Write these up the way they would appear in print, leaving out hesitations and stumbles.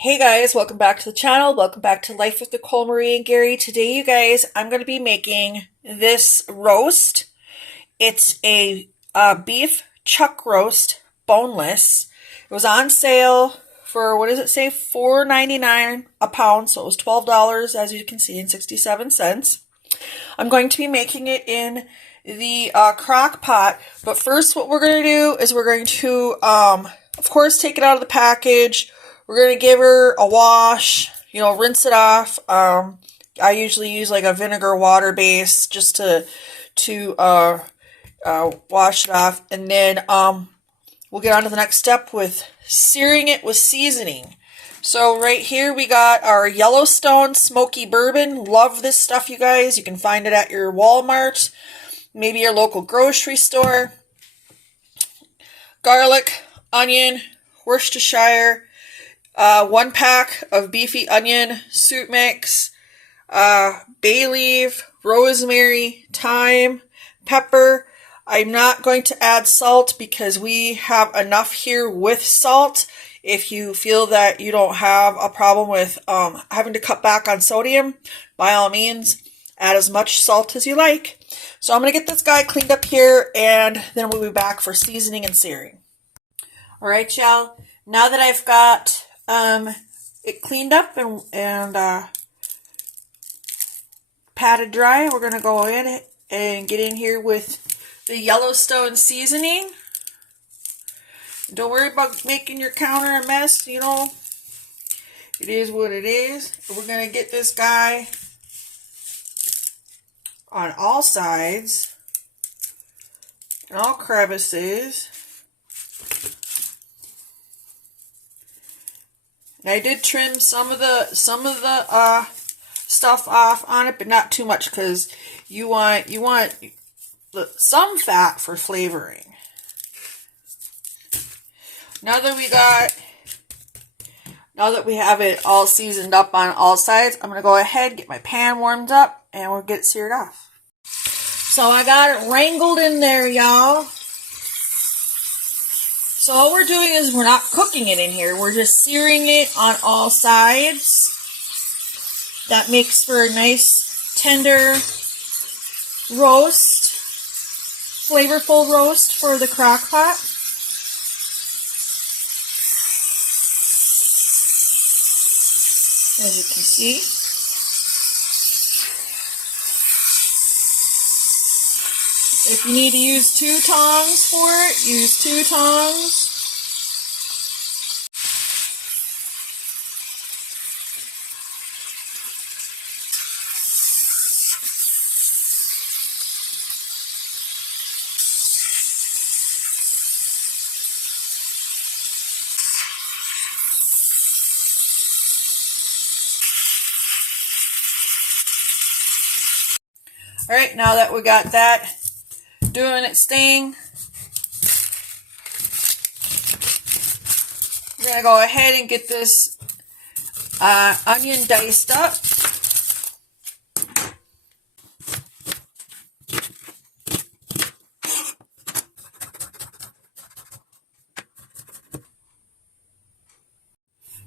Hey guys, welcome back to the channel. Welcome back to Life with Nicole, Marie, and Gary. Today, you guys, I'm going to be making this roast. It's a beef chuck roast, boneless. It was on sale for, what does it say, $4.99 a pound, so it was $12, as you can see, and 67 cents. I'm going to be making it in the crock pot, but first what we're going to do is we're going to, of course, take it out of the package. We're going to give her a wash, rinse it off. I usually use like a vinegar water base just to wash it off. And then we'll get on to the next step with searing it with seasoning. So right here we got our Yellowstone Smoky Bourbon. Love this stuff, you guys. You can find it at your Walmart, maybe your local grocery store. Garlic, onion, Worcestershire, 1 pack of beefy onion soup mix, bay leaf, rosemary, thyme, pepper. I'm not going to add salt because we have enough here with salt. If you feel that you don't have a problem with having to cut back on sodium, by all means, add as much salt as you like. So I'm going to get this guy cleaned up here, and then we'll be back for seasoning and searing. All right, y'all. Now that I've got it cleaned up and patted dry, we're going to go in and get in here with the Yellowstone seasoning. Don't worry about making your counter a mess, it is what it is. We're going to get this guy on all sides and all crevices. And I did trim some of the stuff off on it, but not too much, because you want some fat for flavoring. Now that we have it all seasoned up on all sides, I'm going to go ahead, get my pan warmed up, and we'll get it seared off. So I got it wrangled in there, y'all. So all we're doing is we're not cooking it in here. We're just searing it on all sides. That makes for a nice, tender roast, flavorful roast for the crock pot. As you can see. If you need to use 2 tongs for it, use 2 tongs. All right, now that we got that doing its thing, we're going to go ahead and get this onion diced up.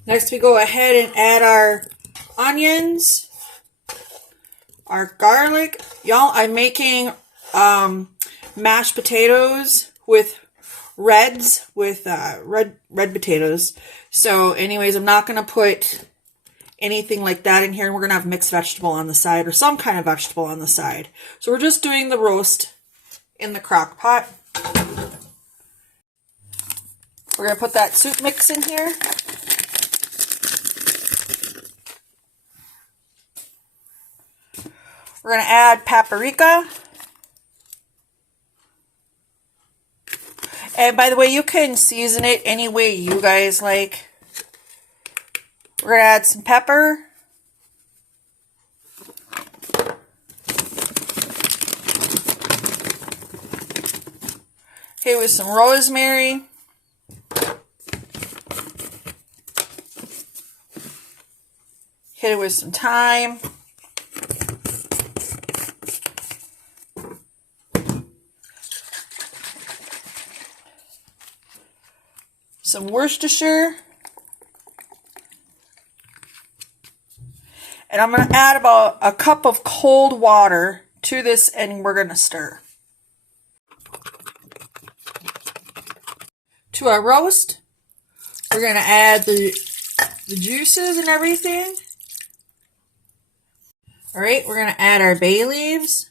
Next, we go ahead and add our onions, our garlic. Y'all, I'm making mashed potatoes with red potatoes. So anyways, I'm not going to put anything like that in here, and we're going to have mixed vegetable on the side, or some kind of vegetable on the side. So we're just doing the roast in the crock pot. We're going to put that soup mix in here. We're going to add paprika. And by the way, you can season it any way you guys like. We're going to add some pepper. Okay, with some rosemary. Hit it with some thyme. Some Worcestershire. And I'm going to add about a cup of cold water to this, and we're going to stir. To our roast, we're going to add the juices and everything. All right, we're going to add our bay leaves,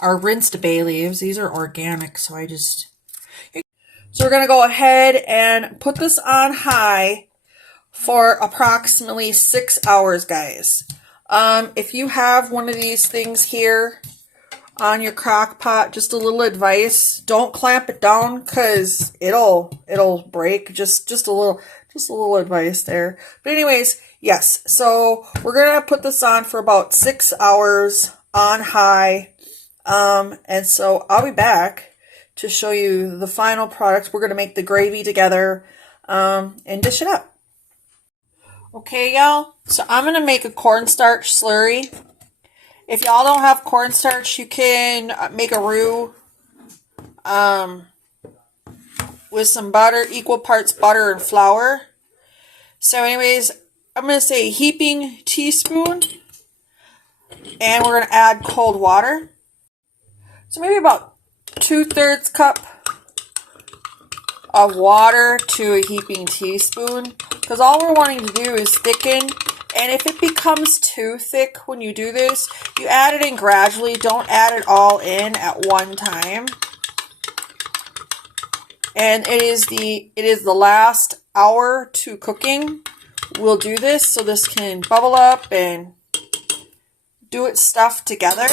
our rinsed bay leaves. These are organic, so So we're going to go ahead and put this on high for approximately 6 hours, guys. If you have one of these things here on your crock pot, just a little advice, don't clamp it down because it'll break. Just a little advice there. But anyways, yes, so we're gonna put this on for about 6 hours on high. And so I'll be back to show you the final product. We're gonna make the gravy together and dish it up. Okay, y'all, so I'm gonna make a cornstarch slurry. If y'all don't have cornstarch, you can make a roux with some butter, equal parts butter and flour. So anyways, I'm going to say a heaping teaspoon, and we're going to add cold water. So maybe about 2/3 cup of water to a heaping teaspoon, because all we're wanting to do is thicken. And if it becomes too thick when you do this, you add it in gradually. Don't add it all in at one time. And it is the last hour to cooking. We'll do this so this can bubble up and do its stuff together.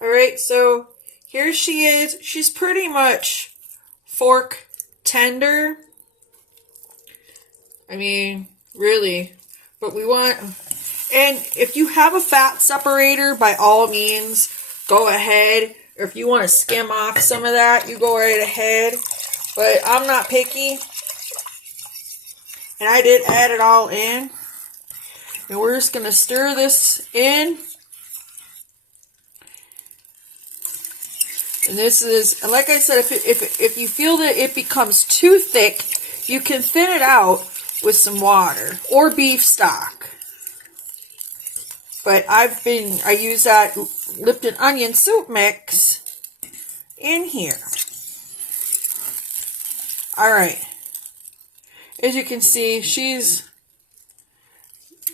All right, so here she is. She's pretty much fork tender. I mean, really, but we want, and if you have a fat separator, by all means, go ahead. Or if you want to skim off some of that, you go right ahead. But I'm not picky, and I did add it all in. And we're just going to stir this in. And this is, like I said, if you feel that it becomes too thick, you can thin it out with some water or beef stock. But I use that Lipton onion soup mix in here. Alright. As you can see, she's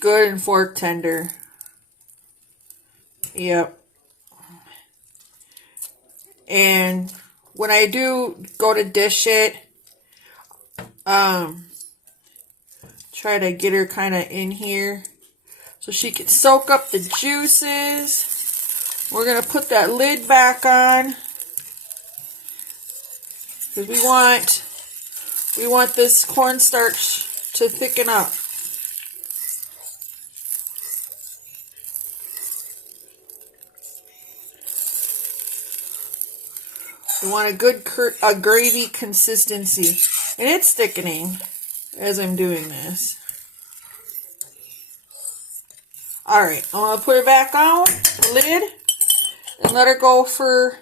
good and fork tender. Yep. And when I do go to dish it, try to get her kind of in here so she can soak up the juices. We're going to put that lid back on because we want this cornstarch to thicken up. We want a good gravy consistency, and it's thickening as I'm doing this. Alright, I'm going to put it back on the lid and let her go for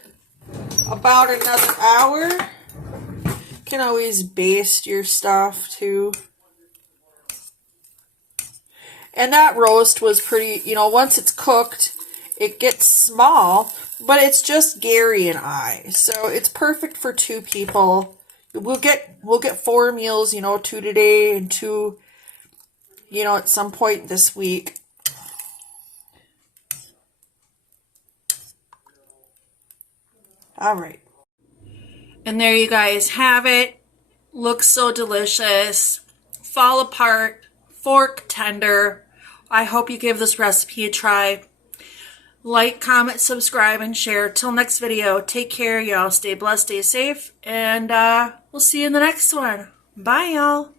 about another hour. You can always baste your stuff too. And that roast was pretty, once it's cooked, it gets small, but it's just Gary and I. So it's perfect for 2 people. We'll get 4 meals, 2 today and 2, at some point this week. All right. And there you guys have it. Looks so delicious. Fall apart, fork tender. I hope you give this recipe a try. Like, comment, subscribe, and share. Till next video, take care, y'all. Stay blessed, stay safe, and we'll see you in the next one. Bye, y'all.